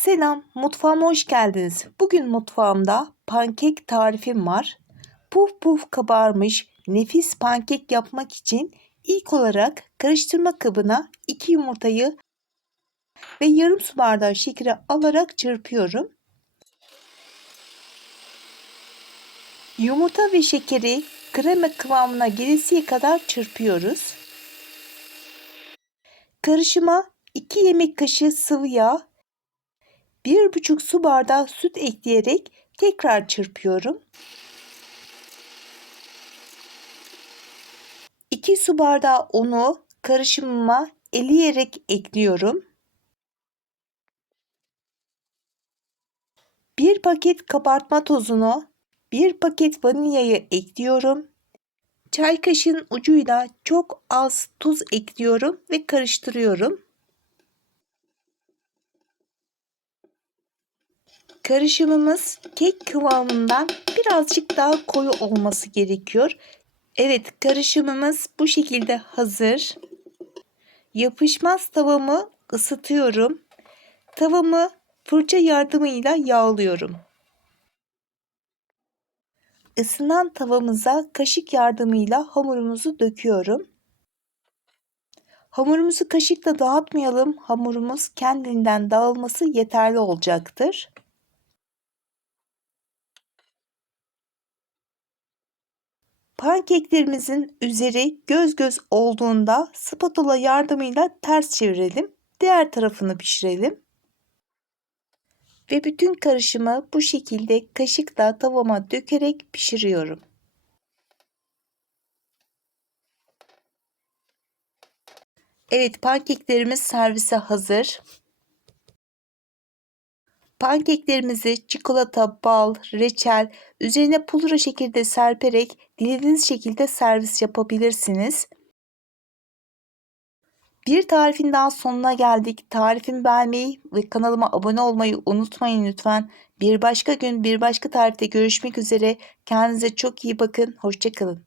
Selam, mutfağıma hoş geldiniz. Bugün mutfağımda pankek tarifim var. Puf puf kabarmış nefis pankek yapmak için ilk olarak karıştırma kabına 2 yumurtayı ve yarım su bardağı şekeri alarak çırpıyorum. Yumurta ve şekeri krema kıvamına gelesiye kadar çırpıyoruz. Karışıma 2 yemek kaşığı sıvı yağ 1,5 su bardağı süt ekleyerek tekrar çırpıyorum. 2 su bardağı unu karışımıma eleyerek ekliyorum. 1 paket kabartma tozunu, 1 paket vanilyayı ekliyorum. Çay kaşığının ucuyla çok az tuz ekliyorum ve karıştırıyorum. Karışımımız kek kıvamından birazcık daha koyu olması gerekiyor. Evet karışımımız bu şekilde hazır. Yapışmaz tavamı ısıtıyorum. Tavamı fırça yardımıyla yağlıyorum. Isınan tavamıza kaşık yardımıyla hamurumuzu döküyorum. Hamurumuzu kaşıkla dağıtmayalım. Hamurumuz kendinden dağılması yeterli olacaktır. Pankeklerimizin üzeri göz göz olduğunda spatula yardımıyla ters çevirelim. Diğer tarafını pişirelim. Ve bütün karışımı bu şekilde kaşıkla tavama dökerek pişiriyorum. Evet pankeklerimiz servise hazır. Pankeklerimizi çikolata, bal, reçel, üzerine pudra şekilde serperek dilediğiniz şekilde servis yapabilirsiniz. Bir tarifin daha sonuna geldik. Tarifimi beğenmeyi ve kanalıma abone olmayı unutmayın lütfen. Bir başka gün bir başka tarifte görüşmek üzere. Kendinize çok iyi bakın. Hoşçakalın.